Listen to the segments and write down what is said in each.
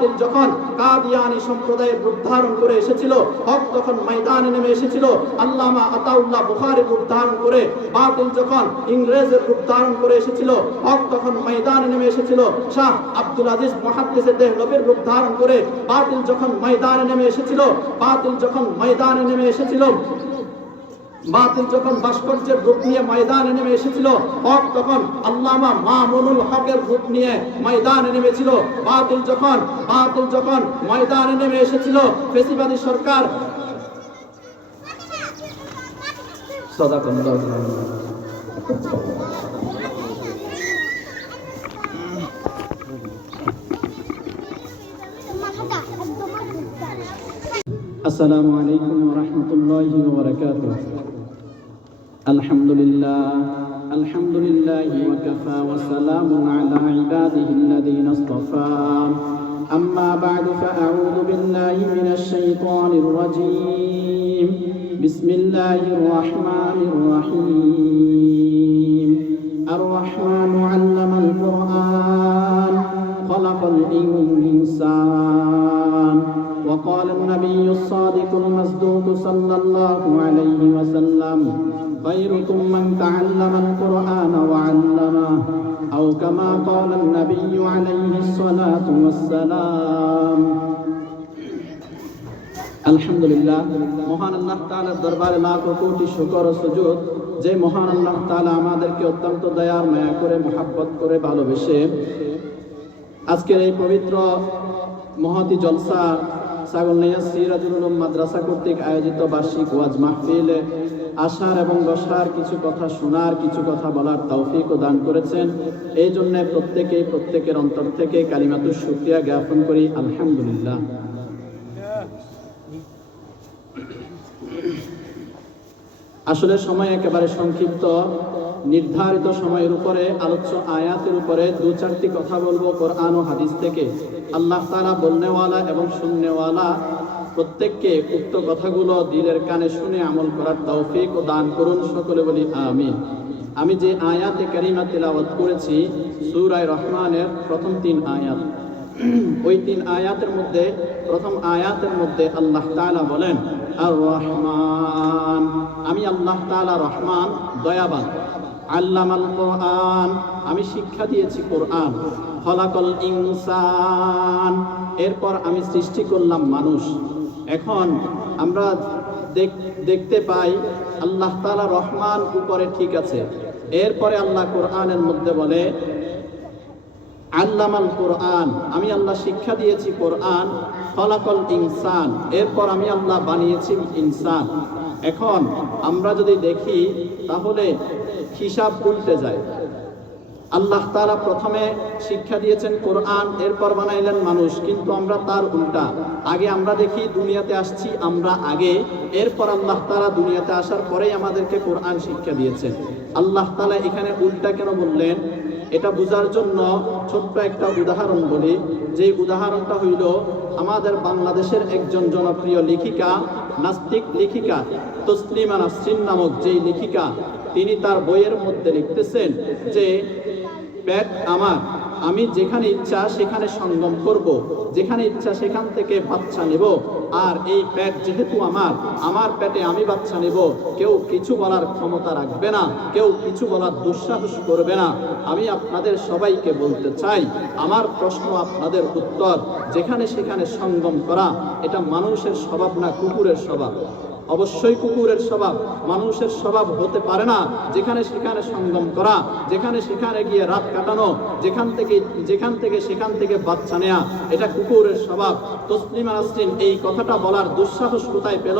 বাতিল যখন কাদিয়ানি সম্প্রদায়ের রূপ ধারণ করে এসেছিল, হক তখন ময়দানে নেমে এসেছিল, আল্লামা আতাউল্লাহ বুখারীর রূপ ধারণ করে, বাতিল যখন ইংরেজের রূপ ধারণ করে এসেছিল, হক তখন ময়দানে নেমে এসেছিল, শাহ আব্দুল আজিজ মুহাদ্দিসের দেহলবের রূপ ধারণ করে, বাতিল যখন ময়দানে নেমে এসেছিল, বাতিল যখন ময়দানে নেমে এসেছিল বাতিল যখন ভাস্কর্যের রূপ নিয়ে ময়দানে নেমে এসেছিল হক তখন আল্লামা মামুনুল হকের রূপ নিয়ে ময়দানে নেমেছিল। বাতিল যখন বাতিল যখন ময়দানে নেমে এসেছিল ফেসিবাদী সরকার সদা আসসালামু আলাইকুম রহমতুল্লাহ বারকাতুহ। الحمد لله الحمد لله وكفى وسلام على عباده الذين اصطفى. أما بعد فأعوذ بالله من الشيطان الرجيم. بسم الله الرحمن الرحيم. الرحمن علم القرآن خلق الإنسان وقال النبي الصادق المصدوق صلى الله عليه وسلم خيركم من تعلم القرآن وعلمه أو كما قال النبي عليه الصلاة والسلام আলহামদুলিল্লাহ মহান আল্লাহ তাআলার দরবারে লাখ কোটি শুকর ও সুজুদ যে মহান আল্লাহ তাআলা আমাদেরকে অত্যন্ত দয়ার মায়া করে মহাব্বত করে ভালোবেসে আজকের এই পবিত্র মহতি জলসা সাগরনাইয়া সিরাজুল মাদ্রাসা কর্তৃক আয়োজিত বার্ষিক ওয়াজ মাহফিলে আসার এবং বসার কিছু কথা শোনার, কিছু কথা বলার তৌফিক ও দান করেছেন। এই জন্য প্রত্যেকেই, প্রত্যেকের অন্তর থেকে কালিমাতুর শুকরিয়া জ্ঞাপন করি। আলহামদুলিল্লাহ। আসলে সময় একেবারে সংক্ষিপ্ত। নির্ধারিত সময়ের উপরে, আলোচ্য আয়াতের উপরে দু চারটি কথা বলব কোরআন ও হাদিস থেকে। আল্লাহ তারা বলনেওয়ালা এবং শুননেওয়ালা প্রত্যেককে উক্ত কথাগুলো দিলের কানে শুনে আমল করার তৌফিক ও দান করুন সকলে বলি আমিন। আমি যে আয়াতে কারিমা তেলাওয়াত করেছি, সুরায় রহমানের প্রথম তিন আয়াত। ওই তিন আয়াতের মধ্যে, প্রথম আয়াতের মধ্যে আল্লাহ তালা বলেন, আর রহমান। আমি আল্লাহ তালা রহমান, দয়াবান। আল্লামাল কোরআন। আমি শিক্ষা দিয়েছি কোরআন। ফলাকল ইনসান। এরপর আমি সৃষ্টি করলাম মানুষ। এখন আমরা দেখ- দেখতে পাই আল্লাহ তাআলা রহমান উপরে ঠিক আছে। এরপরে আল্লাহ কোরআনের মধ্যে বলে, আল্লামাল কোরআন। আমি আল্লাহ শিক্ষা দিয়েছি কোরআন ফলাকল ইনসান। এরপর আমি আল্লাহ বানিয়েছি ইনসান। এখন আমরা যদি দেখি, তাহলে হিসাব উল্টে যায়। আল্লাহ তারা প্রথমে শিক্ষা দিয়েছেন, কোরআন এরপর বানাইলেন মানুষ, কিন্তু আমরা তার উল্টা। আগে আমরা দেখি দুনিয়াতে আসছি, আমরা আগে। এরপর আল্লাহ তারা দুনিয়াতে আসার পরেই আমাদেরকে কোরআন শিক্ষা দিয়েছেন। আল্লাহ তালা এখানে উল্টা কেন বললেন? এটা বোঝার জন্য ছোট্ট একটা উদাহরণ বলি। যে উদাহরণটা হইল, আমাদের বাংলাদেশের একজন জনপ্রিয় লেখিকা, নাস্তিক লেখিকা, তসলিমা নাসরিন নামক যেই লেখিকা তিনি তার বইয়ের মধ্যে লিখতেছেন যে পেট আমার। আমি যেখানে ইচ্ছা সেখানে সঙ্গম করব। যেখানে ইচ্ছা সেখান থেকে বাচ্চা নেব। আর এই পেট যেহেতু আমার আমার পেটে আমি বাচ্চা নেব। কেউ কিছু বলার ক্ষমতা রাখবে না, কেউ কিছু বলার দুঃসাহস করবে না। আমি আপনাদের সবাইকে বলতে চাই, আমার প্রশ্ন আপনাদের উত্তর, যেখানে সেখানে সঙ্গম করা, এটা মানুষের স্বভাব না কুকুরের স্বভাব? অবশ্যই কুকুরের স্বভাব। মানুষের স্বভাব হতে পারে না, যেখানে সেখানে সঙ্গম করা, যেখানে সেখানে গিয়ে রাত কাটানো, যেখান থেকে যেখান থেকে সেখান থেকে বাচ্চা নেয়া, এটা কুকুরের স্বভাব। তসলিমা নাসরিন এই কথাটা বলার দুঃসাহস কোথায় পেল?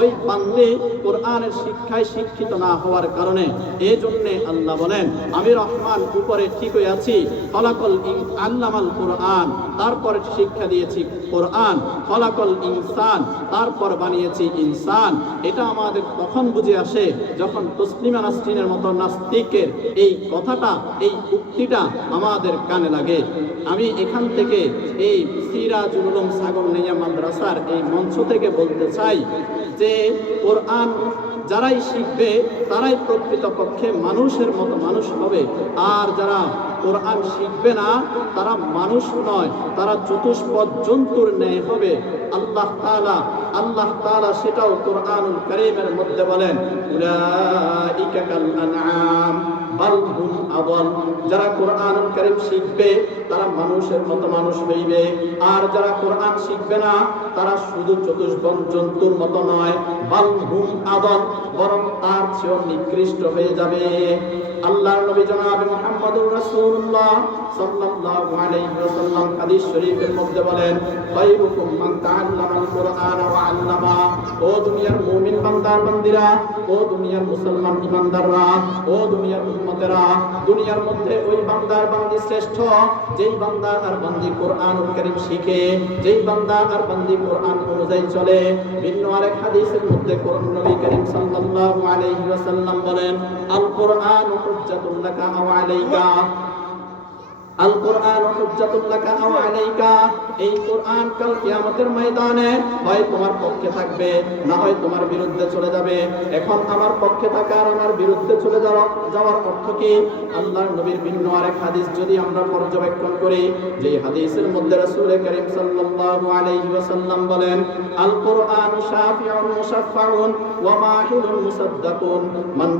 ওই বান্দে কোরআনের শিক্ষায় শিক্ষিত না হওয়ার কারণে। এই জন্যে আল্লাহ বলেন, আমি রহমান, উপরে ঠিকই আছি। ফলাকল আল্লামাল কোরআন। তারপরে শিক্ষা দিয়েছি কোরআন। ফলাকল ইনসান, তারপর বানিয়েছি ইনসান। এটা আমাদের তখন বুঝে আসে যখন তসলিমা নাসরিনের মতো নাস্তিকের এই কথাটা, এই উক্তিটা আমাদের কানে লাগে। আমি এখান থেকে এই সিরাজুল উলুম সাগর নেয়া মাদ্রাসার এই মঞ্চ থেকে বলতে চাই যে, কোরআন যারাই শিখবে, তারাই প্রকৃতপক্ষে মানুষের মতো মানুষ হবে। আর যারা কোরআন শিখবে না, তারা মানুষ নয়, তারা চতুষ্পদ জন্তুর ন্যায় হবে। আল্লাহ তাআলা আল্লাহ তাআলা সেটাও কোরআনুল কারীমের মধ্যে বলেন বাল হুম আদল। যারা কোরআন কারিম শিখবে, তারা মানুষের মতো মানুষ হইবে। আর যারা কোরআন শিখবে না, তারা শুধু চতুষ্পদ জন্তুর মতো নয় বাল হুম আদল, বরং তার চেয়েও নিকৃষ্ট হয়ে যাবে। আল্লাহর নবী জনাব মুহাম্মদুর রাসূলুল্লাহ সাল্লাল্লাহু আলাইহি ওয়াসাল্লাম হাদিস শরীফের মধ্যে বলেন খায়রুকুম মান তাআল্লামাল কুরআন ওয়া আল্লামা। ও দুনিয়ার মুমিন বান্দার বান্দিরা, ও দুনিয়ার মুসলমান ইমানদাররা, ও দুনিয়ার উম্মতেরা, দুনিয়ার মধ্যে ওই বান্দার বান্দি শ্রেষ্ঠ, যেই বান্দা আর বান্দি কোরআনুল কারীম শিখে, যেই বান্দা আর বান্দি কোরআন অনুযায়ী চলে। ভিন্ন আরেক হাদিসের মধ্যে কোরআন নবী করিম সাল্লাল্লাহু আলাইহি ওয়াসাল্লাম বলেন আল কোরআন হুজ্জাতুল লাকা আও আলাইকা আল কোরআন হুজ্জাতুল লাকা আও আলাইকা। এই কোরআন কাল কিয়ামতের ময়দানে হয় তোমার পক্ষে থাকবে, না হয় তোমার বিরুদ্ধে চলে যাবে। এখন আমার পক্ষে থাকা আমার বিরুদ্ধে চলে যাওয়া যাওয়ার অর্থ কি? আল্লাহর নবীর ভিন্ন আরেক হাদিস যদি আমরা পর্যবেক্ষণ করি যে হাদিসের মধ্যে রাসূল করিম সাল্লাল্লাহু আলাইহি ওয়াসাল্লাম বলেন আল কোরআন শাফিউন মুশাফফাউন ওয়া মাহিলুন মান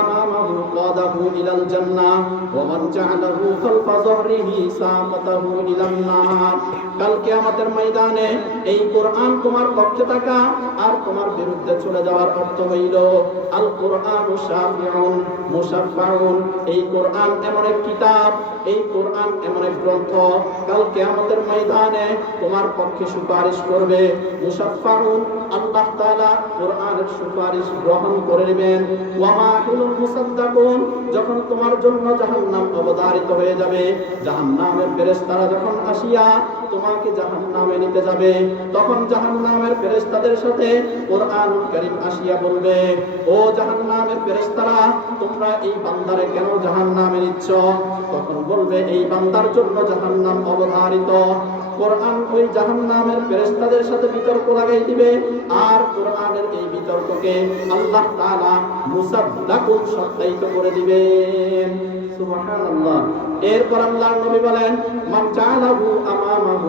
আমামাহু ইলাল জান্নাহ ওয়া মান যাহরিহি সামাতাহু ইলান নার। কাল কিয়ামতের ময়দানে এই কোরআন তোমার পক্ষে থাকা আর তোমার বিরুদ্ধে চলে যাওয়ার অর্থ হইল আল কোরআন মুশাফফাউন। এই কোরআন এমন এক কিতাব, এই কোরআন এমন এক গ্রন্থ। কাল কিয়ামতের ময়দানে তোমার পক্ষে সুপারিশ করবে মুশাফফাউন আল্লাহ তাআলা কোরআনের সুপারিশ গ্রহণ করে নেবেন। ওয়া মাহিলুন মুসাদ্দাকুন, যখন তোমার জন্য জাহান্নাম অবধারিত হয়ে যাবে, জাহান্নামের ফেরেশতারা যখন আসিয়া তোমাকে জাহান্নামে নিতে যাবে, তখন জাহান্নামের ফেরেশতাদের সাথে কোরআনুল কারীম আসিয়া বলবে, ও জাহান্নামের ফেরেশতারা, তোমরা এই বান্দারে কেন জাহান্নামে নিচ্ছ? তখন বলবে, এই বান্দার জন্য জাহান্নাম অবধারিত। কোরআন ওই জাহান্নামের ফেরেস্তাদের সাথে বিতর্ক লাগাই দিবে আর কোরআনের এই বিতর্ককে আল্লাহ তাআলা মুসাদ্দাকুন সত্যায়িত করে দিবেন। সুবহানাল্লাহ। এরপর আল্লাহর নবী বলেন, মান আমামাহু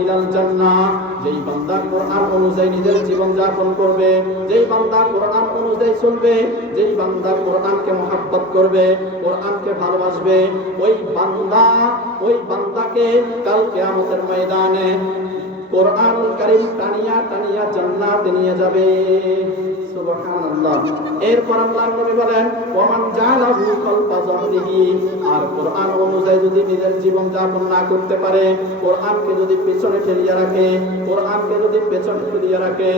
ইলাল জান্নাহ। যেই বান্দা কোরআন অনুযায়ী নিজের জীবন যাপন করবে, যেই বান্দা কোরআন অনুযায়ী চলবে, যেই বান্দা কোরআনকে করবে, কোরআনকে ভালোবাসবে, ওই বান্দা, ওই বান্দাকে কাল কিয়ামতের ময়দানে কোরআনুল কারীম টানিয়া টানিয়া জান্নাতে নিয়ে যাবে। এরপর কোরআন অনুযায়ী যদি নিজের জীবন যাপন না করতে পারে যদি পেছনে রাখে যদি পেছনে ঠেলিয়ে রাখে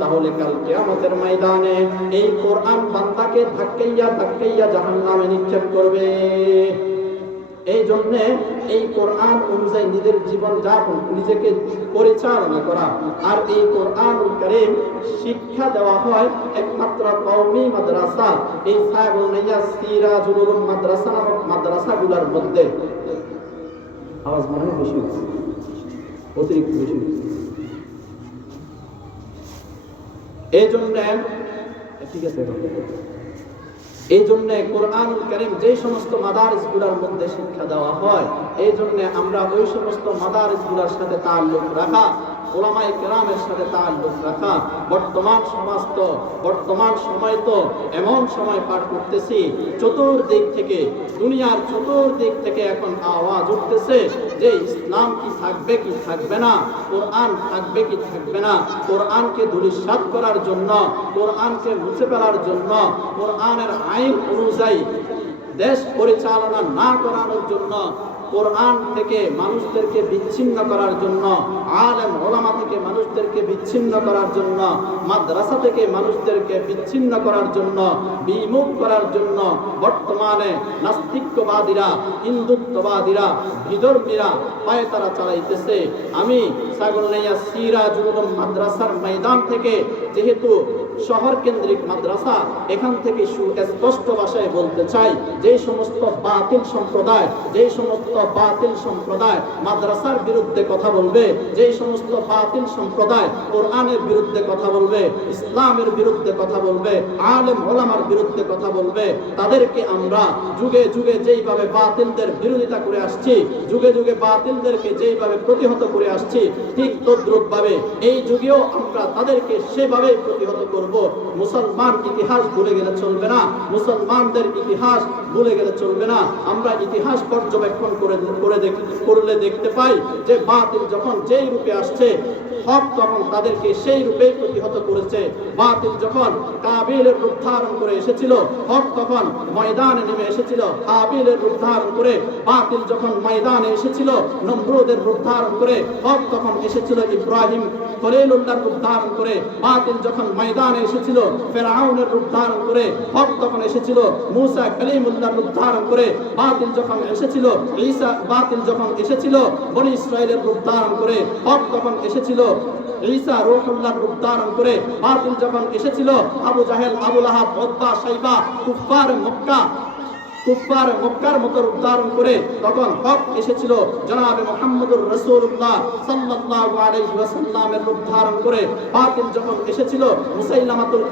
তাহলে কাল কিয়ামতের ময়দানে এই কোরআন বান্দাকে ধাক্কাইয়া ধাক্কাইয়া জাহান্নামে নিক্ষেপ করবে। এই জন্য এই কোরআন অনুযায়ী নিজের জীবন যাপন নিজেকে পরিচালনা করা। আর এই কোরআন কারীম শিক্ষা দেওয়া হয় একমাত্র কওমি মাদ্রাসা, এই সাহেবুল্লাহ সিরাজুল মাদ্রাসা মাদ্রাসাগুলোর মধ্যে। আওয়াজ মনে হয় বেশি অতিরিক্ত বেশি এই জন্য ঠিক আছে এই জন্য কোরআন করিম যে সমস্ত মাদারিসগুলোর মধ্যে শিক্ষা দেওয়া হয় এই জন্য আমরা ওই সমস্ত মাদারিসগুলোর সাথে তার লোক রাখা ওলামাই কেরামের সাথে তাল্লুক রাখা। বর্তমান সমাজ তো, বর্তমান সময় তো এমন সময় পার করতেছি, চতুর্দিক থেকে, দুনিয়ার চতুর্দিক থেকে এখন আওয়াজ উঠতেছে যে ইসলাম কি থাকবে কি থাকবে না, কোরআন থাকবে, কি থাকবে না। কোরআনকে ধূলিসাৎ করার জন্য, কোরআনকে মুছে ফেলার জন্য, কোরআনের আইন অনুযায়ী দেশ পরিচালনা না করানোর জন্য কোরআন থেকে মানুষদেরকে বিচ্ছিন্ন করার জন্য, আলেম, ওলামা থেকে মানুষদেরকে বিচ্ছিন্ন করার জন্য, মাদ্রাসা থেকে মানুষদেরকে বিচ্ছিন্ন করার জন্য, বিমুখ করার জন্য, বর্তমানে নাস্তিক্যবাদীরা হিন্দুত্ববাদীরা, বিধর্মীরা পায়ে তারা চালাইতেছে। আমি সাগরনাইয়া সিরাজুল উলুম মাদ্রাসার ময়দান থেকে যেহেতু শহর কেন্দ্রিক মাদ্রাসা এখান থেকে সুস্পষ্ট ভাষায় বলতে চাই, যে সমস্ত বাতিল সম্প্রদায়, যে সমস্ত বাতিল সম্প্রদায় মাদ্রাসার বিরুদ্ধে কথা বলবে, যে সমস্ত বাতিল সম্প্রদায় কোরআনের বিরুদ্ধে কথা বলবে, ইসলামের বিরুদ্ধে কথা বলবে, আলেম ওলামার বিরুদ্ধে কথা বলবে, তাদেরকে আমরা যুগে যুগে যেইভাবে বাতিলদের বিরোধিতা করে আসছি, যুগে যুগে বাতিলদেরকে যেইভাবে প্রতিহত করে আসছি, ঠিক তদ্রুপ ভাবে এই যুগেও আমরা তাদেরকে সেভাবে প্রতিহত করব। মুসলমান ইতিহাস ভুলে গেলে চলবে না। মুসলমানদের ইতিহাস ভুলে গেলে চলবে না। আমরা ইতিহাস পর্যবেক্ষণ করে করে করলে দেখতে পাই যে বাতিল যখন যেই রূপে আসছে হক তখন তাদেরকে সেই রূপে প্রতিহত করেছে, বাতিল যখন কাবিলের রূপ ধারণ করে এসেছিল, হক তখন ময়দানে নেমে এসেছিল কাবিলের রূপ ধারণ করে, বাতিল যখন ময়দানে এসেছিল, নমরুদের রূপ ধারণ করে, হক তখন এসেছিল ইব্রাহিম খলিলুল্লাহর রূপ ধারণ করে, বাতিল যখন ময়দানে এসেছিল, ফেরাউনের রূপ ধারণ করে, হক তখন এসেছিল, মুসা কলিমুল্লাহর রূপ ধারণ করে, বাতিল যখন এসেছিল, ঈসা বাতিল যখন এসেছিল, বনি ইসরায়েলের রূপ ধারণ করে, হক তখন এসেছিল করে যখন এসেছিল। আবু জাহেল আবুল লাহাব মক্কা। কুফার মক্কার মতো করে তখন হক এসেছিল জনাবে মোহাম্মদুর রাসূলুল্লাহ সাল্লাল্লাহু আলাইহি ওয়াসাল্লামের রূপ ধারণ করে। বাতিল যখন এসেছিল, মুসাইলামাতুল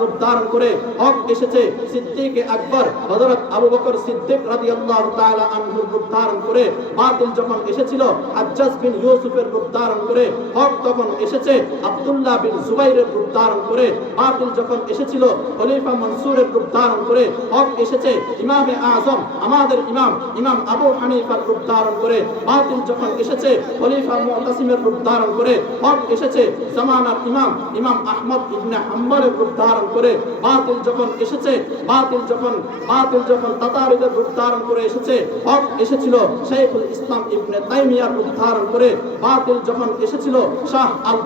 রূপ ধারণ করে হক এসেছে। সিদ্দিক আকবর, হযরত আবু বকর সিদ্দিক রাদিয়াল্লাহু তাআলা আনহুর রূপ ধারণ করে। বাতিল যখন এসেছিল আজ্জাজ বিন ইউসুফের রূপ ধারণ করে। হক তখন এসেছে, আব্দুল্লাহ বিন জুবাইরের রূপ ধারণ করে। বাতিল যখন এসেছিল, খলিফা মনসুরের রূপ ধারণ করে। হক এসেছে, ইমামে আজম, আমাদের ইমাম ইমাম আবু হানিফার রূপ ধারণ করে বাতিল যখন এসেছে, খলিফা মুতাসিমের রূপ ধারণ করে হক এসেছে, জামানার ইমাম ইমাম আহমদ ইবনে হাম্বলের রূপ ধারণ করে বাতিল যখন এসেছে, বাতিল যখন বাতিল যখন তাতারিদের রূপ ধারণ করে এসেছে, হক এসেছিল শেখুল ইসলাম ইবনে তাইমিয়ার রূপ ধারণ করে, বাতিল যখন এসেছিল শাহ আল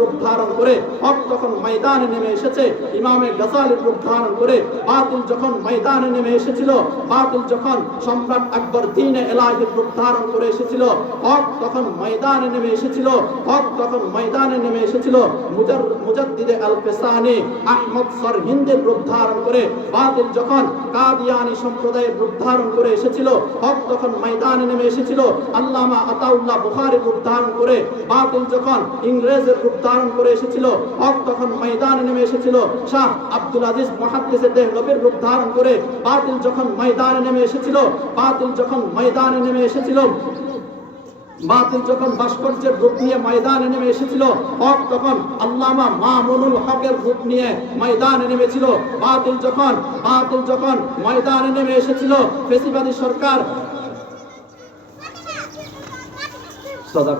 রূপ ধারণ করে, হক তখন ময়দানে নেমে এসেছে, ইমামে গজালির রূপ ধারণ করে, বাতিল যখন ময়দানে নেমে এসেছিল বাতিল যখন সম্রাট আকবর দিনে এলাহির রূপ ধারণ করে এসেছিল, হক তখন ময়দানে নেমে এসেছিল, হক তখন ময়দানে নেমে এসেছিল। মুজাদ্দিদে আল আহমদ ধারণ করে যখন কাদিয়ানি সম্প্রদায়ের রূপ ধারণ করে এসেছিল, হক তখন ময়দানে নেমে এসেছিল। আল্লামা আতাউল্লাহ রূপ ধারণ করে, বাতিল যখন ইংরেজের করে এসেছিল, হক তখন ময়দানে নেমে এসেছিল। শাহ আব্দুল আজিজ রূপ ধারণ করে, বাতিল যখন ময়দানে নেমে এসেছিল বাতিল যখন ময়দানে নেমে এসেছিল বাতিল যখন ভাস্কর্যের রূপ নিয়ে ময়দানে নেমে এসেছিল হক তখন আল্লামা মামুনুল হকের রূপ নিয়ে ময়দানে নেমেছিল বাতিল যখন বাতিল যখন ময়দানে নেমে এসেছিল ফেসিবাদী সরকার সদা